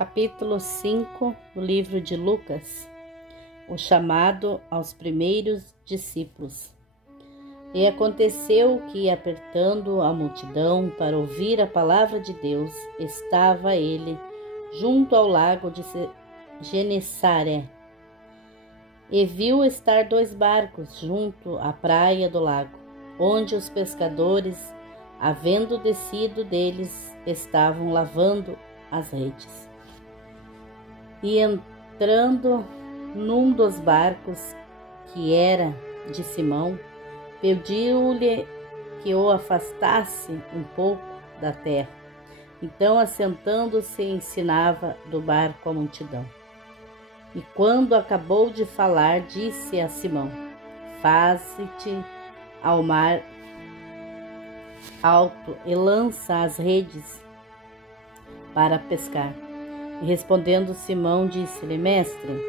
Capítulo 5 do livro de Lucas. O chamado aos primeiros discípulos. E aconteceu que, apertando a multidão para ouvir a palavra de Deus, estava ele junto ao lago de Genesaré. E viu estar 2 barcos junto à praia do lago, onde os pescadores, havendo descido deles, estavam lavando as redes. E entrando num dos barcos, que era de Simão, pediu-lhe que o afastasse um pouco da terra. Então, assentando-se, ensinava do barco a multidão. E quando acabou de falar, disse a Simão: Faze-te ao mar alto e lança as redes para pescar. E respondendo Simão, disse-lhe: Mestre,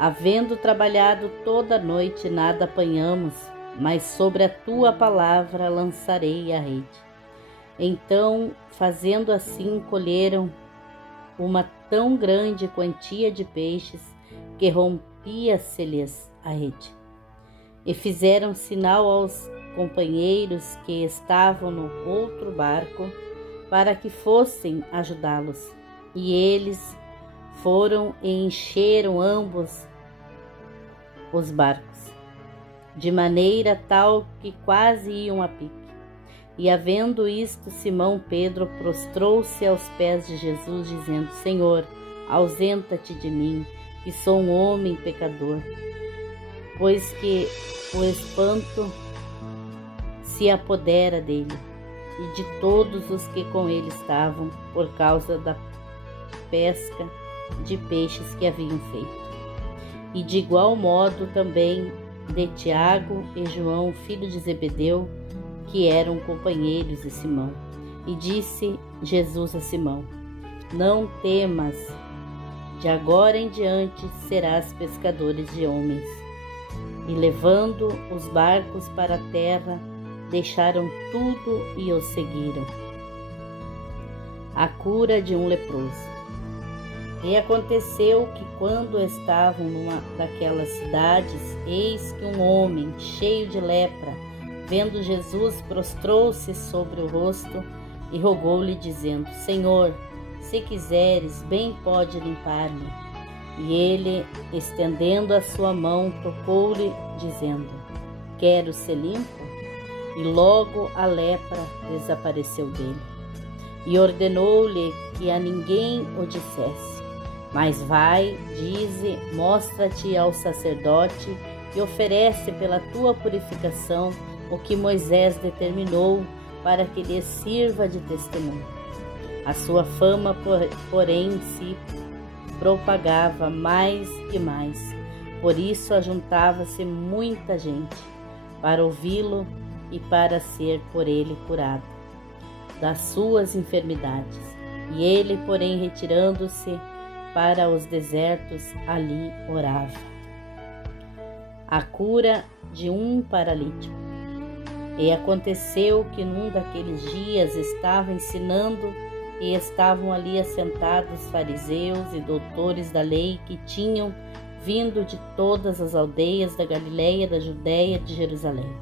havendo trabalhado toda a noite, nada apanhamos, mas sobre a tua palavra lançarei a rede. Então, fazendo assim, colheram uma tão grande quantia de peixes que rompia-se-lhes a rede. E fizeram sinal aos companheiros que estavam no outro barco para que fossem ajudá-los. E eles foram e encheram ambos os barcos, de maneira tal que quase iam a pique. E havendo isto, Simão Pedro prostrou-se aos pés de Jesus, dizendo: Senhor, ausenta-te de mim, que sou um homem pecador. Pois que o espanto se apodera dele e de todos os que com ele estavam, por causa da pesca de peixes que haviam feito. E de igual modo também de Tiago e João, filho de Zebedeu, que eram companheiros de Simão. E disse Jesus a Simão: Não temas, de agora em diante serás pescadores de homens. E levando os barcos para a terra, deixaram tudo e os seguiram. A cura de um leproso. E aconteceu que, quando estavam numa daquelas cidades, eis que um homem cheio de lepra, vendo Jesus, prostrou-se sobre o rosto e rogou-lhe, dizendo: Senhor, se quiseres, bem pode limpar-me. E ele, estendendo a sua mão, tocou-lhe, dizendo: Quero ser limpo. E logo a lepra desapareceu dele. E ordenou-lhe que a ninguém o dissesse. Mas vai, dize, mostra-te ao sacerdote e oferece pela tua purificação o que Moisés determinou, para que lhe sirva de testemunho. A sua fama, porém, se propagava mais e mais. Por isso ajuntava-se muita gente para ouvi-lo e para ser por ele curado das suas enfermidades. E ele, porém, retirando-se para os desertos, ali orava. A cura de um paralítico. E aconteceu que num daqueles dias estava ensinando, e estavam ali assentados fariseus e doutores da lei, que tinham vindo de todas as aldeias da Galileia, da Judéia, de Jerusalém.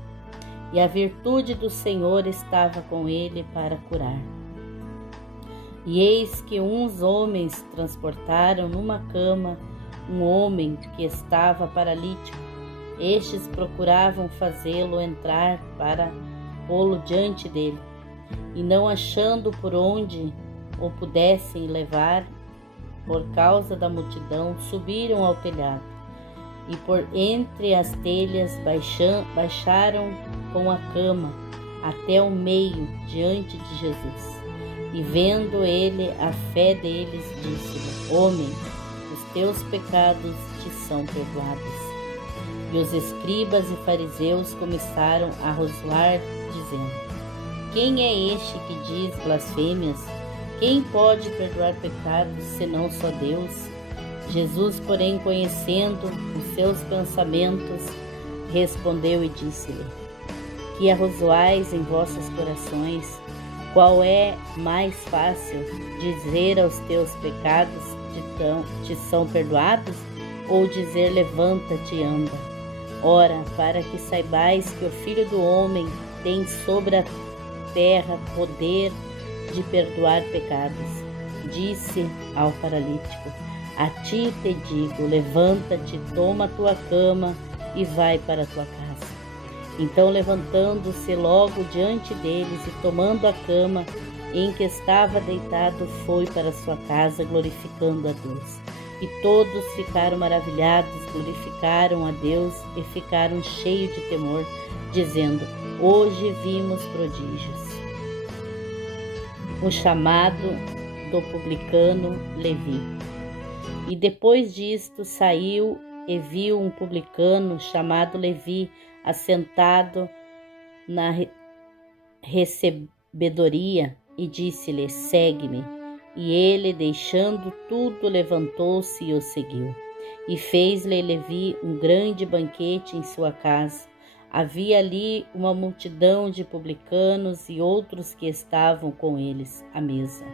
E a virtude do Senhor estava com ele para curar. E eis que uns homens transportaram numa cama um homem que estava paralítico. Estes procuravam fazê-lo entrar para pô-lo diante dele, e não achando por onde o pudessem levar, por causa da multidão, subiram ao telhado, e por entre as telhas baixaram com a cama até o meio diante de Jesus. E vendo ele a fé deles, disse-lhe: Homem, os teus pecados te são perdoados. E os escribas e fariseus começaram a rosnar, dizendo: Quem é este que diz blasfêmias? Quem pode perdoar pecados, senão só Deus? Jesus, porém, conhecendo os seus pensamentos, respondeu e disse-lhe: Que arrozoais em vossos corações? Qual é mais fácil, dizer aos teus pecados te são perdoados, ou dizer levanta-te e anda? Ora, para que saibais que o Filho do Homem tem sobre a terra poder de perdoar pecados, disse ao paralítico: a ti te digo, levanta-te, toma a tua cama e vai para a tua casa. Então, levantando-se logo diante deles e tomando a cama em que estava deitado, foi para sua casa, glorificando a Deus. E todos ficaram maravilhados, glorificaram a Deus e ficaram cheios de temor, dizendo: hoje vimos prodígios. O chamado do publicano Levi. E depois disto saiu e viu um publicano chamado Levi assentado na recebedoria e disse-lhe: segue-me. E ele, deixando tudo, levantou-se e o seguiu. E fez-lhe Levi um grande banquete em sua casa. Havia ali uma multidão de publicanos e outros que estavam com eles à mesa.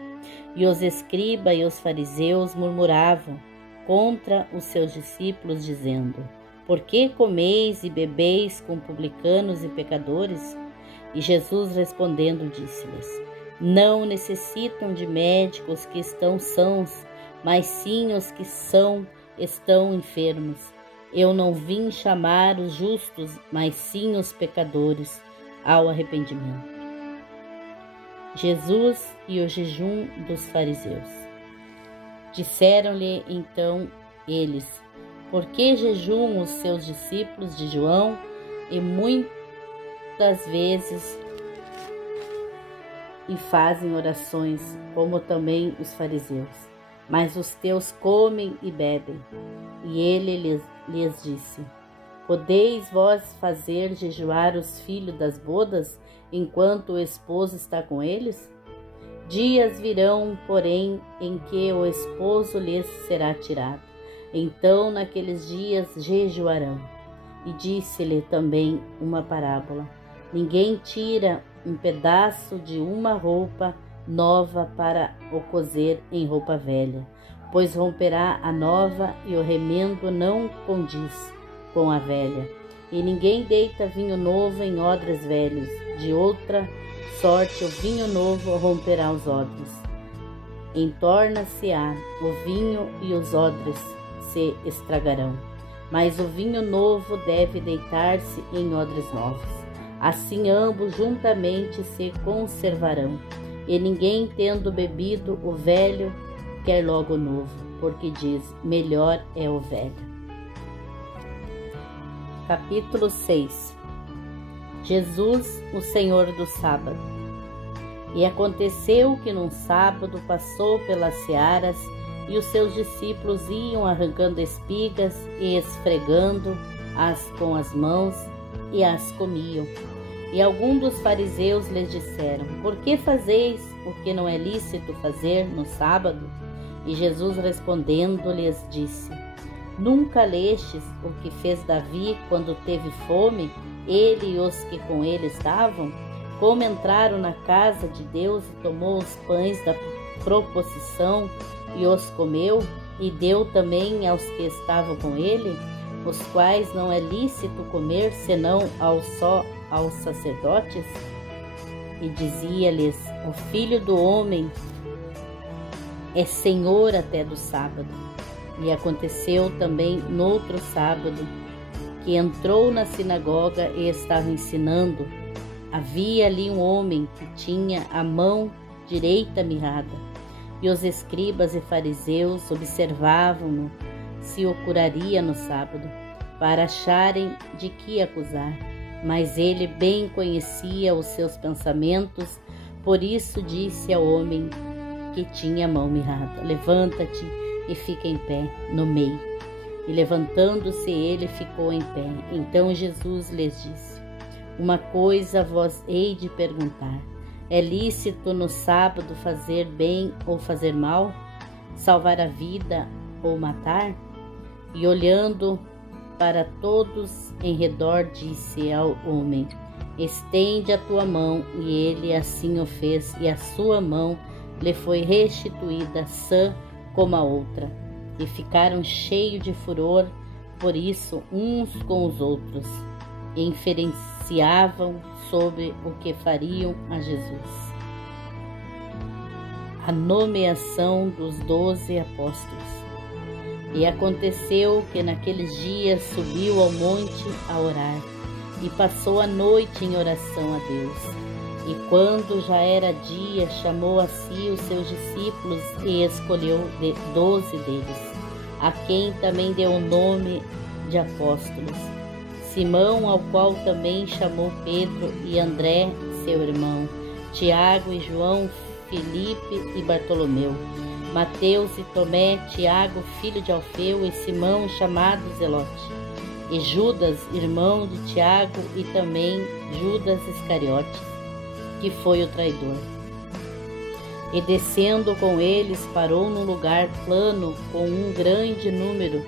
E os escribas e os fariseus murmuravam contra os seus discípulos, dizendo: por que comeis e bebeis com publicanos e pecadores? E Jesus respondendo disse-lhes: não necessitam de médicos que estão sãos, mas sim os que estão enfermos. Eu não vim chamar os justos, mas sim os pecadores ao arrependimento. Jesus e o jejum dos fariseus. Disseram-lhe então eles: por que jejum os seus discípulos de João e muitas vezes e fazem orações, como também os fariseus, mas os teus comem e bebem? E ele lhes disse: podeis vós fazer jejuar os filhos das bodas, enquanto o esposo está com eles? Dias virão, porém, em que o esposo lhes será tirado. Então, naqueles dias jejuarão. E disse-lhe também uma parábola: ninguém tira um pedaço de uma roupa nova para o cozer em roupa velha, pois romperá a nova e o remendo não condiz com a velha. E ninguém deita vinho novo em odres velhos, de outra sorte o vinho novo romperá os odres. Entorna-se-á o vinho e os odres se estragarão, mas o vinho novo deve deitar-se em odres novos. Assim ambos juntamente se conservarão. E ninguém, tendo bebido o velho, quer logo o novo, porque diz: melhor é o velho. Capítulo 6. Jesus, o Senhor do sábado. E aconteceu que num sábado passou pelas searas, e os seus discípulos iam arrancando espigas e esfregando-as com as mãos, e as comiam. E alguns dos fariseus lhes disseram: por que fazeis o que não é lícito fazer no sábado? E Jesus respondendo lhes disse: nunca lestes o que fez Davi quando teve fome, ele e os que com ele estavam? Como entraram na casa de Deus e tomou os pães da proposição e os comeu, e deu também aos que estavam com ele, os quais não é lícito comer senão aos sacerdotes? E dizia-lhes: o Filho do Homem é Senhor até do sábado. E aconteceu também noutro sábado, que entrou na sinagoga e estava ensinando. Havia ali um homem que tinha a mão direita mirrada, e os escribas e fariseus observavam-no se o curaria no sábado, para acharem de que acusar. Mas ele bem conhecia os seus pensamentos, por isso disse ao homem que tinha a mão mirrada: levanta-te e fica em pé no meio. E levantando-se ele ficou em pé. Então Jesus lhes disse: uma coisa vos hei de perguntar: é lícito no sábado fazer bem ou fazer mal? Salvar a vida ou matar? E olhando para todos em redor, disse ao homem: estende a tua mão. E ele assim o fez, e a sua mão lhe foi restituída sã como a outra. E ficaram cheios de furor por isso uns com os outros, e inferenciavam sobre o que fariam a Jesus. A nomeação dos 12 apóstolos. E aconteceu que naqueles dias subiu ao monte a orar, e passou a noite em oração a Deus. E quando já era dia, chamou a si os seus discípulos e escolheu 12 deles, a quem também deu o nome de apóstolos: Simão, ao qual também chamou Pedro e André, seu irmão, Tiago e João, Filipe e Bartolomeu, Mateus e Tomé, Tiago, filho de Alfeu, e Simão, chamado Zelote, e Judas, irmão de Tiago, e também Judas Iscariotes, que foi o traidor. E descendo com eles, parou num lugar plano com um grande número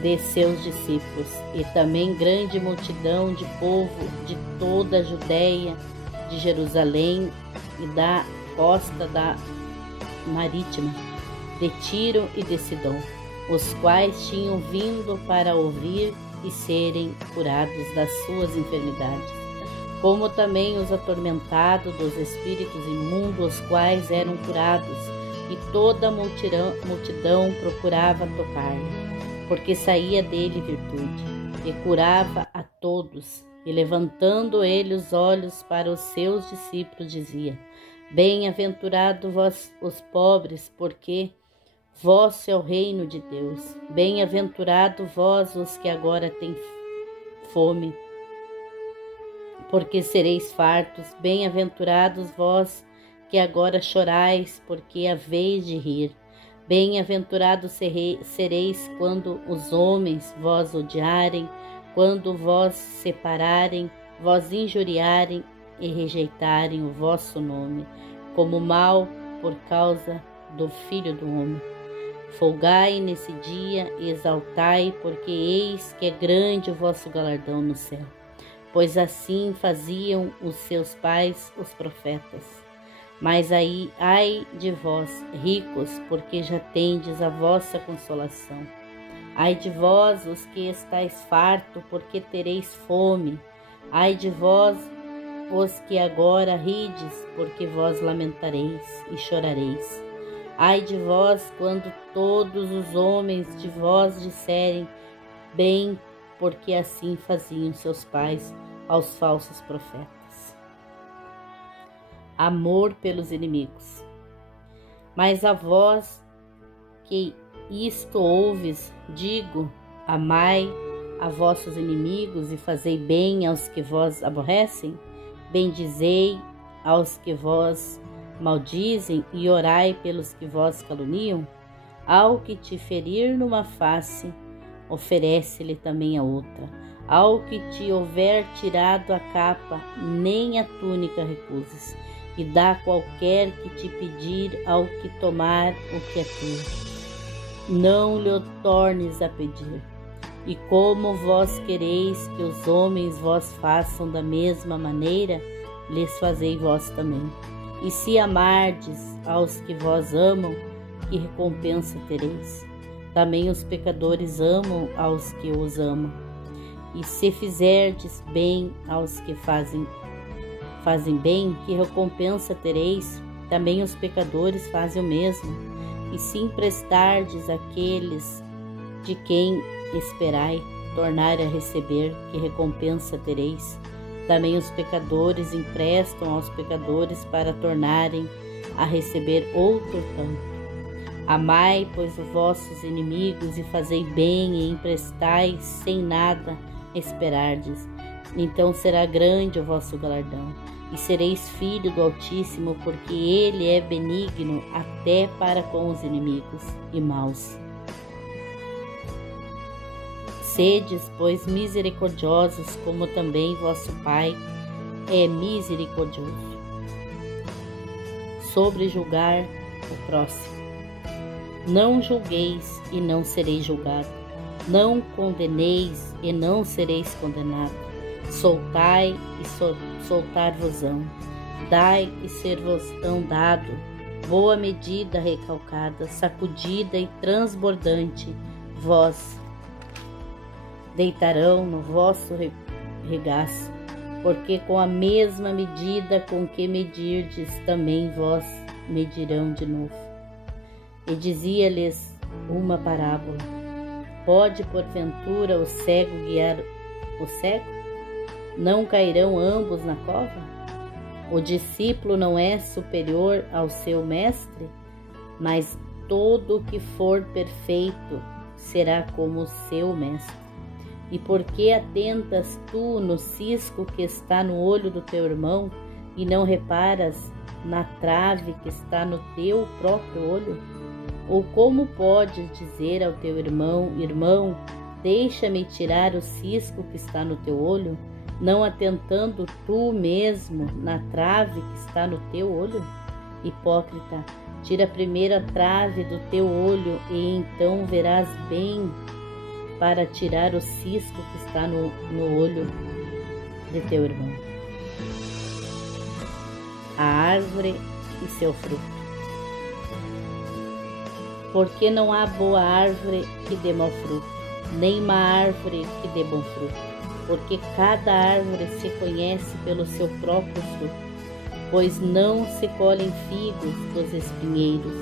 de seus discípulos, e também grande multidão de povo de toda a Judéia, de Jerusalém e da costa da marítima, de Tiro e de Sidom, os quais tinham vindo para ouvir e serem curados das suas enfermidades, como também os atormentados dos espíritos imundos, os quais eram curados, e toda a multidão procurava tocar-lhe, porque saía dele virtude, e curava a todos. E levantando ele os olhos para os seus discípulos, dizia: Bem-aventurado vós os pobres, porque vosso é o reino de Deus. Bem-aventurado vós os que agora têm fome, porque sereis fartos. Bem-aventurados vós que agora chorais, porque haveis de rir. Bem-aventurados sereis quando os homens vos odiarem, quando vos separarem, vos injuriarem e rejeitarem o vosso nome, como mal por causa do Filho do Homem. Folgai nesse dia e exaltai, porque eis que é grande o vosso galardão no céu. Pois assim faziam os seus pais, os profetas. Mas ai de vós, ricos, porque já tendes a vossa consolação. Ai de vós, os que estáis fartos, porque tereis fome. Ai de vós, os que agora rides, porque vós lamentareis e chorareis. Ai de vós, quando todos os homens de vós disserem bem, porque assim faziam seus pais aos falsos profetas. Amor pelos inimigos. Mas a vós que isto ouves, digo: amai a vossos inimigos e fazei bem aos que vos aborrecem, bendizei aos que vos maldizem e orai pelos que vos caluniam. Ao que te ferir numa face, oferece-lhe também a outra. Ao que te houver tirado a capa, nem a túnica recuses, e dá qualquer que te pedir ao que tomar o que é teu. Não lhe o tornes a pedir. E como vós quereis que os homens vos façam da mesma maneira, lhes fazei vós também. E se amardes aos que vos amam, que recompensa tereis? Também os pecadores amam aos que os amam. E se fizerdes bem aos que fazem bem, que recompensa tereis? Também os pecadores fazem o mesmo. E se emprestardes àqueles de quem esperai, tornar a receber, que recompensa tereis? Também os pecadores emprestam aos pecadores para tornarem a receber outro tanto. Amai, pois, os vossos inimigos e fazei bem e emprestai sem nada esperardes. Então será grande o vosso galardão e sereis filho do Altíssimo, porque ele é benigno até para com os inimigos e maus. Sedes, pois, misericordiosos, como também vosso Pai é misericordioso. Sobre julgar o próximo. Não julgueis e não sereis julgados. Não condeneis e não sereis condenados. Soltai e soltar-vos-ão, dai e ser-vos-ão dado, boa medida recalcada, sacudida e transbordante, vós deitarão no vosso regaço, porque com a mesma medida com que medirdes, também vós medirão de novo. E dizia-lhes uma parábola: pode porventura o cego guiar o cego? Não cairão ambos na cova? O discípulo não é superior ao seu mestre, mas todo o que for perfeito será como o seu mestre. E por que atentas tu no cisco que está no olho do teu irmão e não reparas na trave que está no teu próprio olho? Ou como podes dizer ao teu irmão: irmão, deixa-me tirar o cisco que está no teu olho, não atentando tu mesmo na trave que está no teu olho? Hipócrita, tira a primeira trave do teu olho e então verás bem para tirar o cisco que está no olho de teu irmão. A árvore e seu fruto. Porque não há boa árvore que dê mau fruto, nem má árvore que dê bom fruto. Porque cada árvore se conhece pelo seu próprio fruto, pois não se colhem figos dos espinheiros,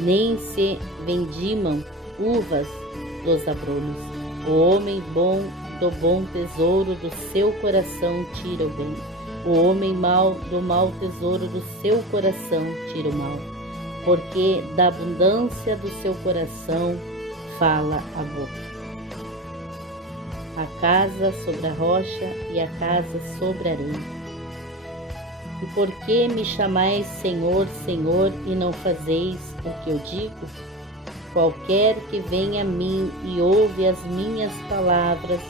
nem se vendimam uvas dos abrolhos. O homem bom do bom tesouro do seu coração tira o bem, o homem mau do mau tesouro do seu coração tira o mal, porque da abundância do seu coração fala a boca. A casa sobre a rocha e a casa sobre a areia. E por que me chamais Senhor, Senhor, e não fazeis o que eu digo? Qualquer que venha a mim e ouve as minhas palavras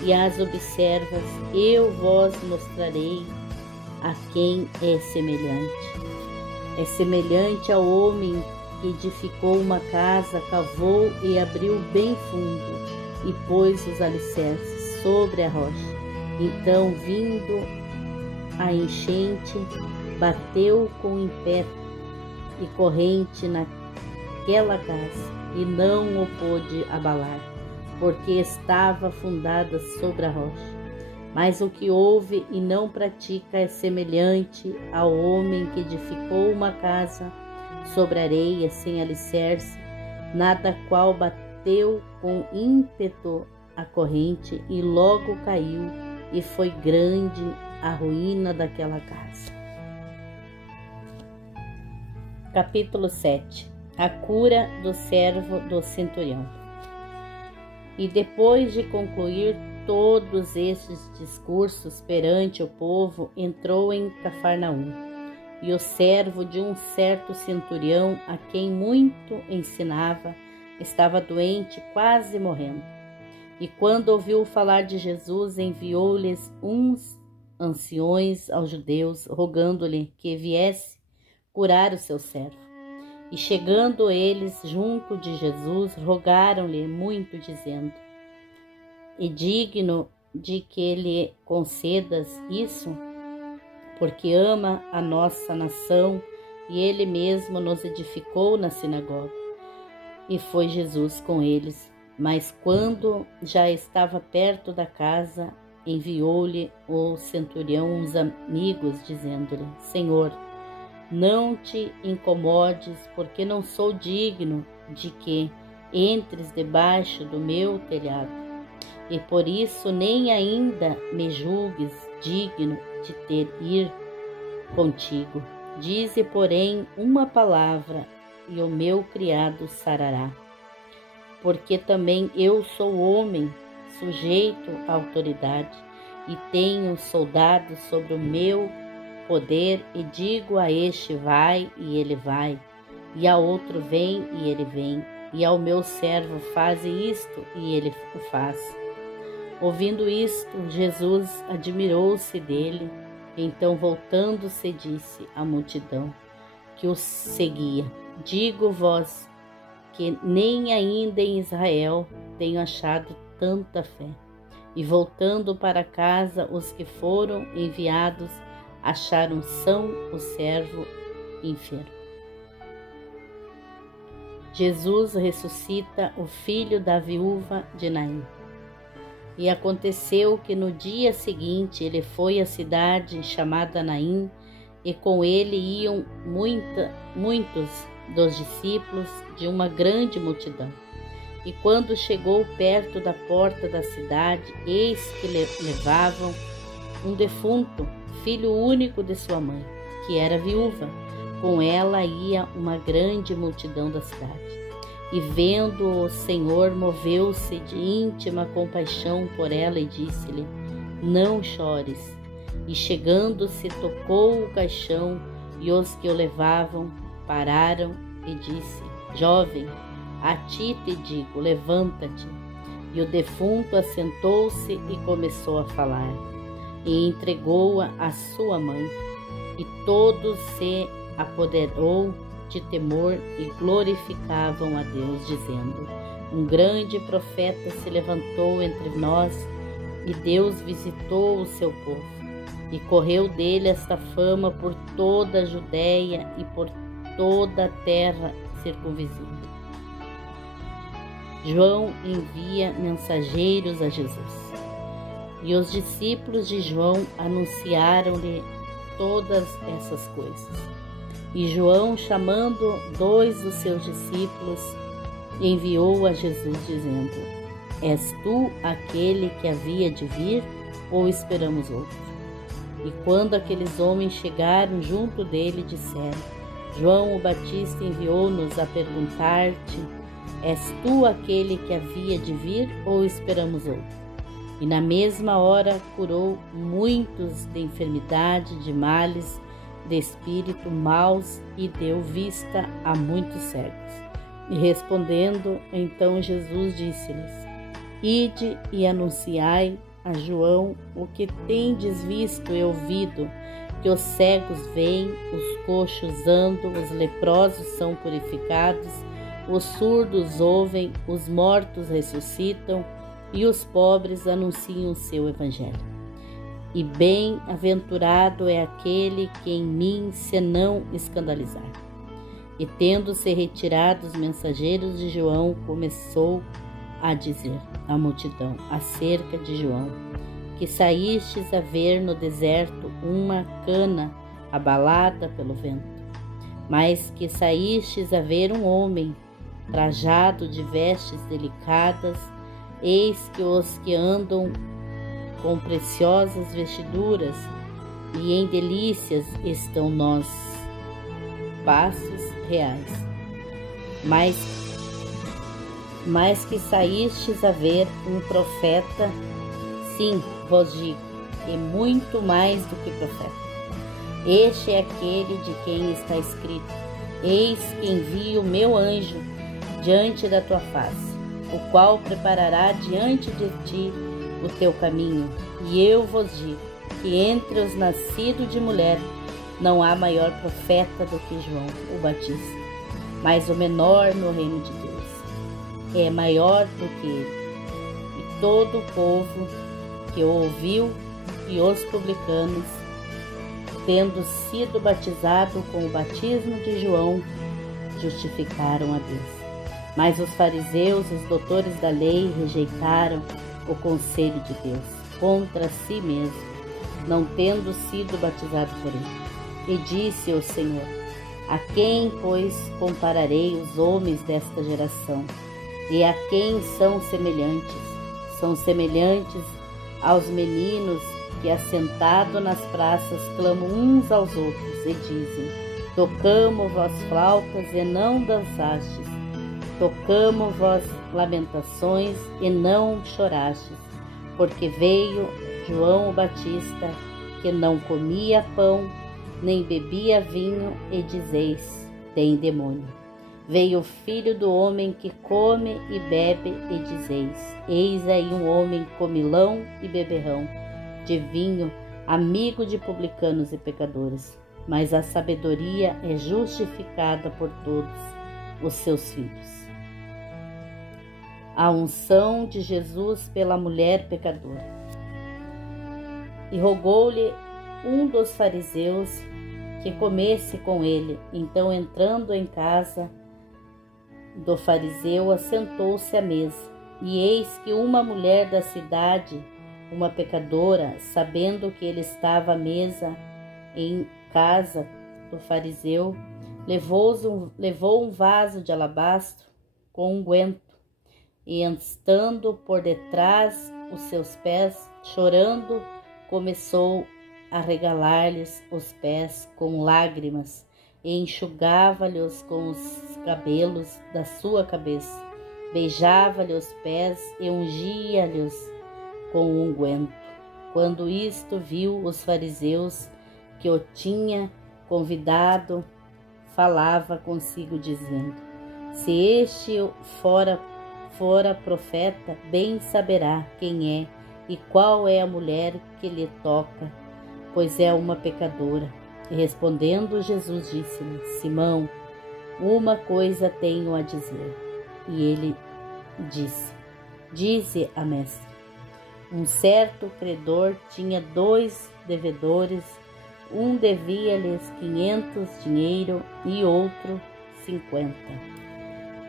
e as observas, eu vos mostrarei a quem é semelhante. É semelhante ao homem que edificou uma casa, cavou e abriu bem fundo, e pôs os alicerces sobre a rocha. Então, vindo a enchente, bateu com impétuo e corrente naquela casa, e não o pôde abalar, porque estava fundada sobre a rocha. Mas o que ouve e não pratica é semelhante ao homem que edificou uma casa sobre areia sem alicerce, na qual bateu com ímpeto a corrente e logo caiu, e foi grande a ruína daquela casa. Capítulo 7. A cura do servo do centurião. E depois de concluir todos estes discursos perante o povo, entrou em Cafarnaum. E o servo de um certo centurião, a quem muito ensinava, estava doente, quase morrendo. E quando ouviu falar de Jesus, enviou-lhes uns anciões aos judeus, rogando-lhe que viesse curar o seu servo. E chegando eles junto de Jesus, rogaram-lhe muito, dizendo: é digno de que lhe concedas isso, porque ama a nossa nação, e ele mesmo nos edificou na sinagoga. E foi Jesus com eles. Mas quando já estava perto da casa, enviou-lhe o centurião uns amigos, dizendo-lhe: Senhor, não te incomodes, porque não sou digno de que entres debaixo do meu telhado. E por isso nem ainda me julgues digno de ter ir contigo. Dize, porém, uma palavra, e o meu criado sarará. Porque também eu sou homem, sujeito à autoridade, e tenho soldados sobre o meu poder, e digo a este: vai, e ele vai, e a outro: vem, e ele vem, e ao meu servo: faze isto, e ele o faz. Ouvindo isto, Jesus admirou-se dele, então voltando-se disse à multidão que o seguia: digo-vos que nem ainda em Israel tenho achado tanta fé. E voltando para casa, os que foram enviados acharam são o servo enfermo. Jesus ressuscita o filho da viúva de Naim. E aconteceu que no dia seguinte ele foi à cidade chamada Naim, e com ele iam muitos dos discípulos de uma grande multidão. E quando chegou perto da porta da cidade, eis que levavam um defunto, filho único de sua mãe, que era viúva. Com ela ia uma grande multidão da cidade. E vendo o Senhor, moveu-se de íntima compaixão por ela e disse-lhe: não chores. E chegando-se, tocou o caixão, e os que o levavam pararam e disse: jovem, a ti te digo, levanta-te. E o defunto assentou-se e começou a falar, e entregou-a à sua mãe. E todos se apoderou de temor e glorificavam a Deus, dizendo: um grande profeta se levantou entre nós, e Deus visitou o seu povo. E correu dele esta fama por toda a Judéia e por toda a terra circunvizinha. João envia mensageiros a Jesus. E os discípulos de João anunciaram-lhe todas essas coisas. E João, chamando 2 dos seus discípulos, enviou a Jesus, dizendo: és tu aquele que havia de vir, ou esperamos outro? E quando aqueles homens chegaram junto dele, disseram: João o Batista enviou-nos a perguntar-te: és tu aquele que havia de vir, ou esperamos outro? E na mesma hora curou muitos de enfermidade, de males, de espírito maus, e deu vista a muitos cegos. E respondendo, então Jesus disse-lhes: ide e anunciai a João o que tendes visto e ouvido, que os cegos veem, os coxos andam, os leprosos são purificados, os surdos ouvem, os mortos ressuscitam, e os pobres anunciam o seu evangelho. E bem-aventurado é aquele que em mim se não escandalizar. E tendo-se retirado os mensageiros de João, começou a dizer à multidão acerca de João: que saístes a ver no deserto uma cana abalada pelo vento, mas que saístes a ver um homem trajado de vestes delicadas. Eis que os que andam com preciosas vestiduras e em delícias estão nos passos reais. Mas que saístes a ver um profeta, sim, vos digo, e muito mais do que profeta. Este é aquele de quem está escrito: eis que envio o meu anjo diante da tua face, o qual preparará diante de ti o teu caminho. E eu vos digo que entre os nascidos de mulher não há maior profeta do que João o Batista, mas o menor no reino de Deus é maior do que ele. E todo o povo que o ouviu, e os publicanos, tendo sido batizado com o batismo de João, justificaram a Deus. Mas os fariseus e os doutores da lei rejeitaram o conselho de Deus contra si mesmo, não tendo sido batizado por ele. E disse o Senhor: a quem, pois, compararei os homens desta geração? E a quem são semelhantes? São semelhantes aos meninos que, assentados nas praças, clamam uns aos outros e dizem: tocamo vós flautas e não dançastes, tocamo vós lamentações e não chorastes, porque veio João o Batista, que não comia pão, nem bebia vinho, e dizeis: tem demônio. Veio o Filho do Homem, que come e bebe, e dizeis: eis aí um homem comilão e beberrão de vinho, amigo de publicanos e pecadores. Mas a sabedoria é justificada por todos os seus filhos. a unção de Jesus pela mulher pecadora. E rogou-lhe um dos fariseus que comesse com ele. Então, entrando em casa do fariseu, assentou-se à mesa. E eis que uma mulher da cidade, uma pecadora, sabendo que ele estava à mesa em casa do fariseu, levou um vaso de alabastro com unguento, e estando por detrás os seus pés, chorando, começou a regalar-lhes os pés com lágrimas e enxugava-lhes com os cabelos da sua cabeça. Beijava-lhe os pés e ungia-lhes com o unguento. Quando isto viu os fariseus que o tinha convidado, falava consigo dizendo: se este fora profeta, bem saberá quem é e qual é a mulher que lhe toca, pois é uma pecadora. E respondendo Jesus disse-lhe: Simão, uma coisa tenho a dizer. E ele disse: dize a mestre. Um certo credor tinha 2 devedores, um devia-lhes 500 dinheiro e outro 50.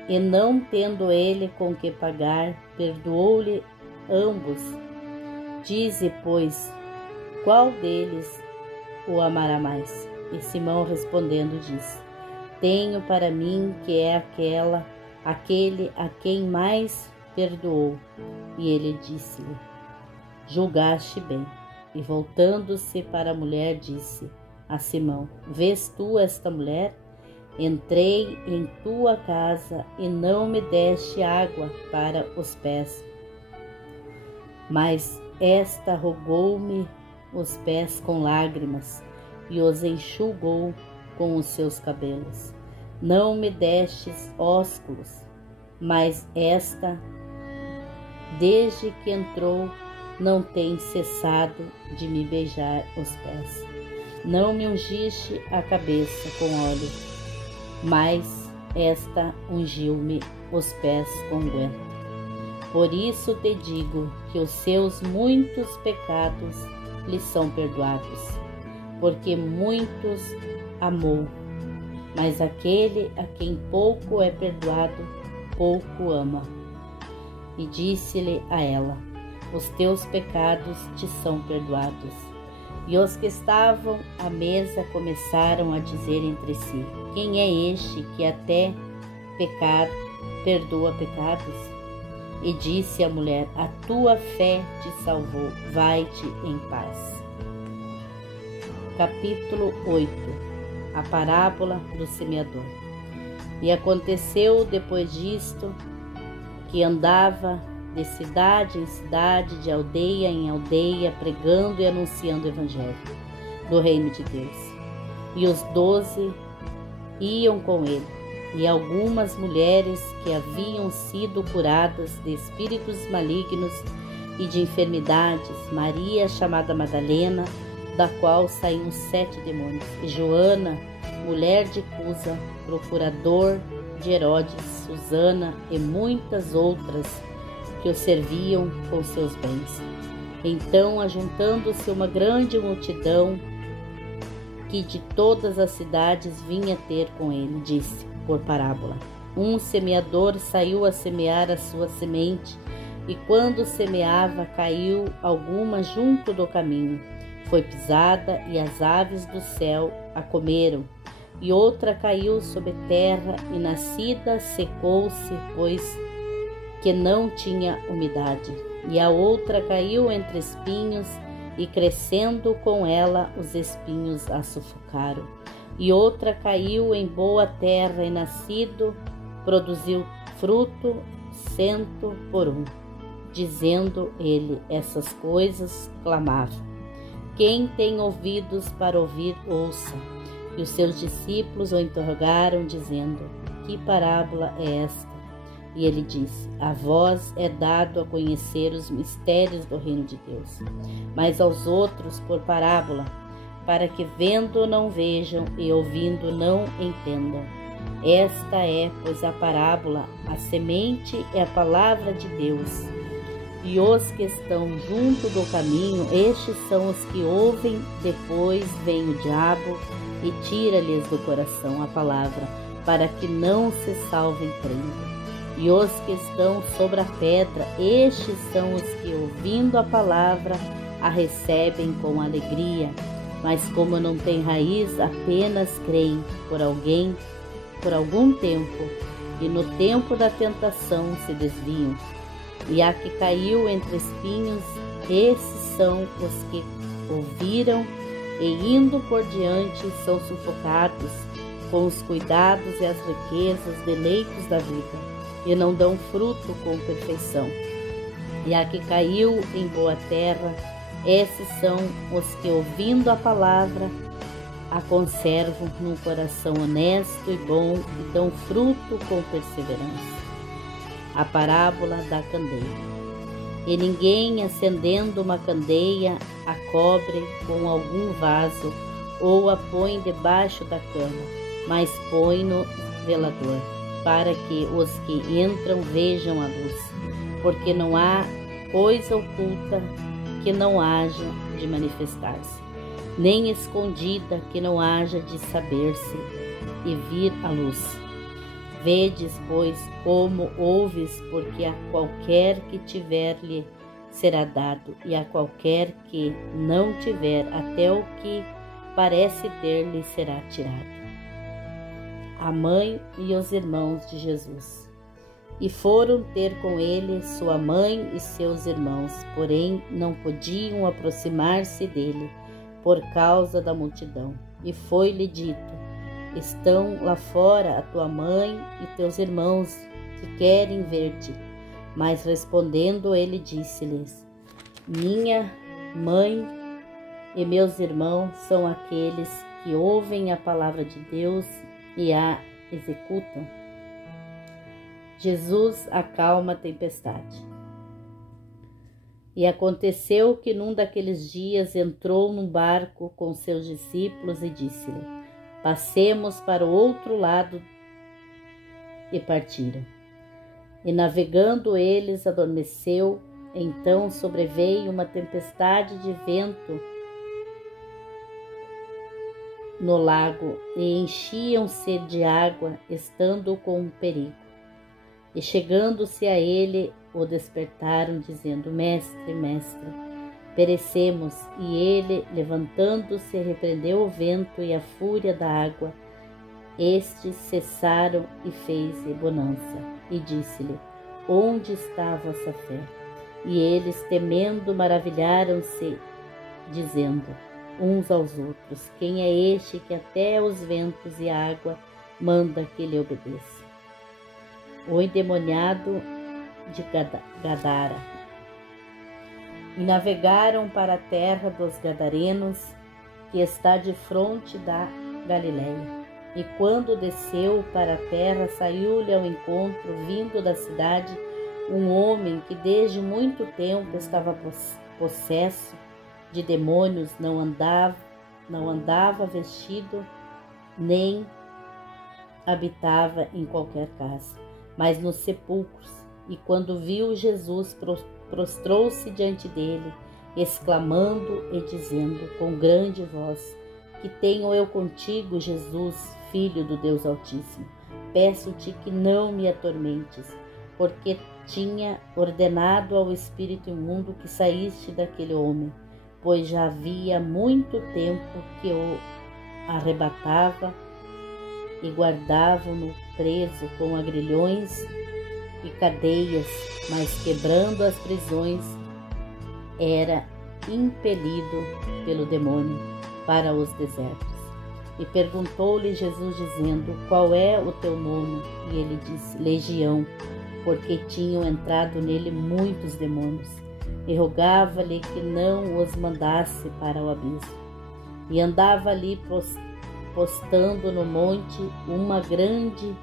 E não tendo ele com que pagar, perdoou-lhe ambos. Dize, pois, qual deles o amará mais? E Simão respondendo disse: tenho para mim que é aquele a quem mais perdoou. E ele disse-lhe: julgaste bem. E voltando-se para a mulher, disse a Simão: vês tu esta mulher? Entrei em tua casa e não me deste água para os pés, mas esta rogou-me os pés com lágrimas e os enxugou com os seus cabelos. Não me destes ósculos, mas esta, desde que entrou, não tem cessado de me beijar os pés. Não me ungiste a cabeça com óleo, mas esta ungiu-me os pés com unguento. Por isso te digo que os seus muitos pecados lhe são perdoados, porque muitos amou. Mas aquele a quem pouco é perdoado, pouco ama. E disse-lhe a ela: os teus pecados te são perdoados. E os que estavam à mesa começaram a dizer entre si: quem é este que até perdoa pecados? E disse a mulher: a tua fé te salvou, vai-te em paz. Capítulo 8. A parábola do semeador. E aconteceu depois disto que andava de cidade em cidade, de aldeia em aldeia, pregando e anunciando o evangelho do reino de Deus. E os 12 iam com ele, e algumas mulheres que haviam sido curadas de espíritos malignos e de enfermidades, Maria, chamada Madalena, da qual saíam 7 demônios, e Joana, mulher de Cusa, procurador de Herodes, Susana e muitas outras que o serviam com seus bens. Então, ajuntando-se uma grande multidão que de todas as cidades vinha ter com ele, disse por parábola: um semeador saiu a semear a sua semente, e quando semeava, caiu alguma junto do caminho. Foi pisada e as aves do céu a comeram. E outra caiu sobre terra e nascida secou-se, pois que não tinha umidade. E a outra caiu entre espinhos, e crescendo com ela os espinhos a sufocaram. E outra caiu em boa terra e nascido, produziu fruto 100 por 1. Dizendo ele essas coisas, clamava: quem tem ouvidos para ouvir, ouça. E os seus discípulos o interrogaram, dizendo: que parábola é esta? E ele disse: a vós é dado a conhecer os mistérios do reino de Deus, mas aos outros por parábola, para que vendo não vejam e ouvindo não entendam. Esta é, pois, a parábola: a semente é a palavra de Deus. E os que estão junto do caminho, estes são os que ouvem, depois vem o diabo e tira-lhes do coração a palavra, para que não se salvem crendo. E os que estão sobre a pedra, estes são os que, ouvindo a palavra, a recebem com alegria, mas como não tem raiz, apenas creem por algum tempo, e no tempo da tentação se desviam. E a que caiu entre espinhos, esses são os que ouviram e, indo por diante, são sufocados com os cuidados e as riquezas, deleitos da vida, e não dão fruto com perfeição. E a que caiu em boa terra, esses são os que, ouvindo a palavra, a conservam num coração honesto e bom e dão fruto com perseverança. A parábola da candeia. E ninguém, acendendo uma candeia, a cobre com algum vaso ou a põe debaixo da cama, mas põe no velador, para que os que entram vejam a luz, porque não há coisa oculta que não haja de manifestar-se, nem escondida que não haja de saber-se e vir à luz. Vedes, pois, como ouves, porque a qualquer que tiver lhe será dado, e a qualquer que não tiver, até o que parece ter lhe será tirado. A mãe e os irmãos de Jesus. E foram ter com ele sua mãe e seus irmãos, porém não podiam aproximar-se dele por causa da multidão. E foi-lhe dito: estão lá fora a tua mãe e teus irmãos, que querem ver-te. Mas respondendo ele, disse-lhes: minha mãe e meus irmãos são aqueles que ouvem a palavra de Deus e a executam. Jesus acalma a tempestade. E aconteceu que num daqueles dias entrou num barco com seus discípulos e disse-lhe: passemos para o outro lado. E partiram. E navegando eles, adormeceu. Então sobreveio uma tempestade de vento no lago, e enchiam-se de água, estando com perigo. E chegando-se a ele, o despertaram, dizendo: mestre, mestre, perecemos. E ele, levantando-se, repreendeu o vento e a fúria da água. Estes cessaram e fez bonança. E disse-lhe: onde está a vossa fé? E eles, temendo, maravilharam-se, dizendo uns aos outros: quem é este que até os ventos e a água manda que lhe obedeça? O endemoniado de Gadara. E navegaram para a terra dos Gadarenos, que está de fronte da Galileia. E quando desceu para a terra, saiu-lhe ao encontro, vindo da cidade, um homem que desde muito tempo estava possesso de demônios, não andava vestido, nem habitava em qualquer casa, mas nos sepulcros. E quando viu Jesus, prostrou-se diante dele, exclamando e dizendo com grande voz: que tenho eu contigo, Jesus, Filho do Deus Altíssimo? Peço-te que não me atormentes, porque tinha ordenado ao espírito imundo que saíste daquele homem, pois já havia muito tempo que o arrebatava e guardavam-no preso com agrilhões e cadeias, mas quebrando as prisões, era impelido pelo demônio para os desertos. E perguntou-lhe Jesus, dizendo: qual é o teu nome? E ele disse: Legião, porque tinham entrado nele muitos demônios. E rogava-lhe que não os mandasse para o abismo. E andava ali postando no monte uma grande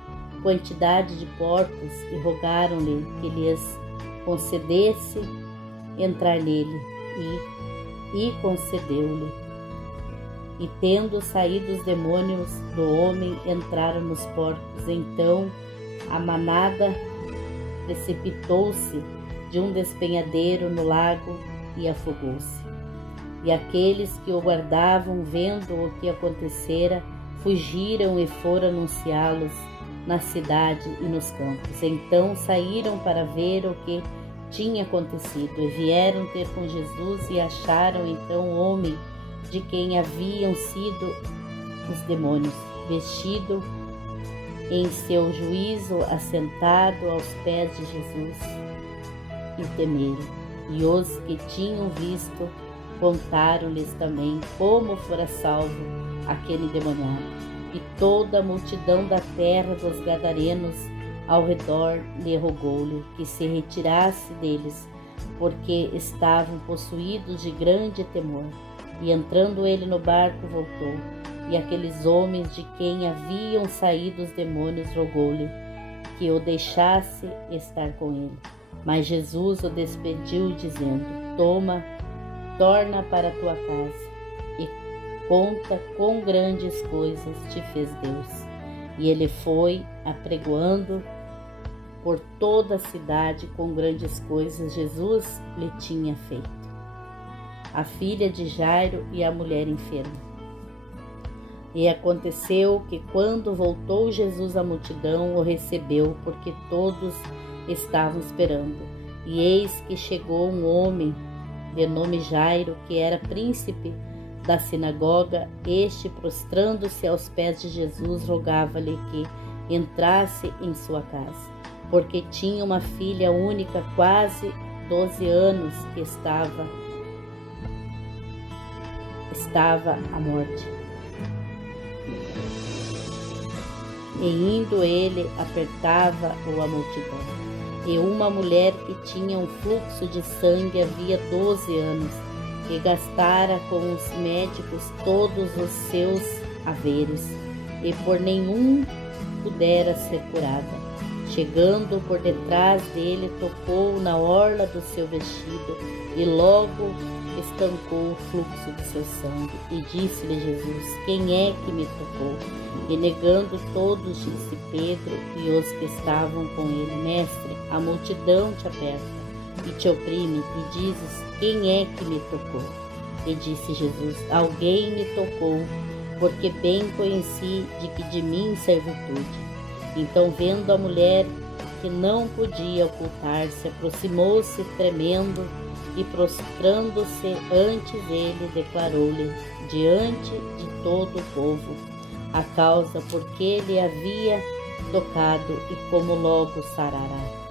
quantidade de porcos, e rogaram-lhe que lhes concedesse entrar nele, e concedeu-lhe. E tendo saído os demônios do homem, entraram nos porcos. Então a manada precipitou-se de um despenhadeiro no lago e afogou-se. E aqueles que o guardavam, vendo o que acontecera, fugiram e foram anunciá-los na cidade e nos campos. Então saíram para ver o que tinha acontecido e vieram ter com Jesus e acharam então o homem de quem haviam sido os demônios, vestido em seu juízo, assentado aos pés de Jesus, e temeram. E os que tinham visto contaram-lhes também como fora salvo aquele endemoniado. E toda a multidão da terra dos gadarenos ao redor lhe rogou-lhe que se retirasse deles, porque estavam possuídos de grande temor. E entrando ele no barco, voltou. E aqueles homens de quem haviam saído os demônios rogou-lhe que o deixasse estar com ele. Mas Jesus o despediu, dizendo: torna para a tua casa e conta quão grandes coisas te fez Deus. E ele foi apregoando por toda a cidade com grandes coisas Jesus lhe tinha feito. A filha de Jairo e a mulher enferma. E aconteceu que quando voltou Jesus à multidão, o recebeu, porque todos estavam esperando. E eis que chegou um homem de nome Jairo, que era príncipe da sinagoga. Este, prostrando-se aos pés de Jesus, rogava-lhe que entrasse em sua casa, porque tinha uma filha única, quase 12 anos, que estava à morte. E indo ele, apertava-o a multidão. E uma mulher que tinha um fluxo de sangue havia 12 anos, que gastara com os médicos todos os seus haveres, e por nenhum pudera ser curada. Chegando por detrás dele, tocou na orla do seu vestido, e logo estancou o fluxo do seu sangue. E disse-lhe Jesus: quem é que me tocou? E negando todos, disse Pedro e os que estavam com ele: Mestre, a multidão te aperta e te oprime, e dizes: quem é que me tocou? E disse Jesus: alguém me tocou, porque bem conheci de que de mim servitude. Então, vendo a mulher que não podia ocultar-se, aproximou-se tremendo, e prostrando-se ante ele, declarou-lhe diante de todo o povo a causa por que ele havia tocado e como logo sarará.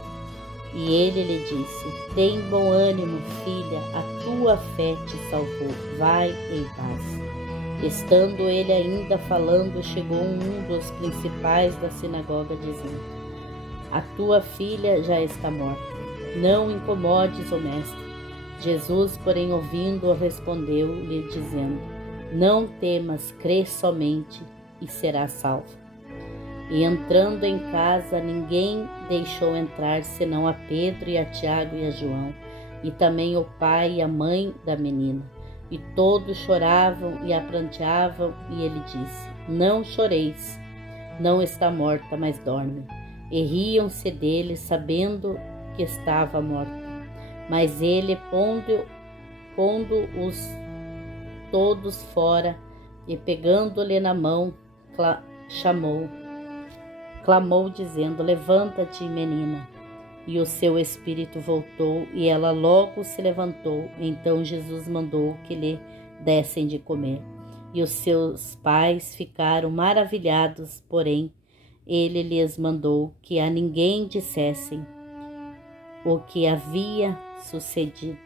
E ele lhe disse: tem bom ânimo, filha, a tua fé te salvou, vai em paz. Estando ele ainda falando, chegou um dos principais da sinagoga, dizendo: a tua filha já está morta, não incomodes o mestre. Jesus, porém, ouvindo-o, respondeu-lhe, dizendo: não temas, crê somente, e serás salvo. E entrando em casa, ninguém deixou entrar, senão a Pedro e a Tiago e a João, e também o pai e a mãe da menina. E todos choravam e a pranteavam, e ele disse: não choreis, não está morta, mas dorme. E riam-se dele, sabendo que estava morta. Mas ele, pondo-os todos fora, e pegando-lhe na mão, clamou, dizendo: levanta-te, menina. E o seu espírito voltou, e ela logo se levantou. Então Jesus mandou que lhe dessem de comer. E os seus pais ficaram maravilhados, porém ele lhes mandou que a ninguém dissessem o que havia sucedido.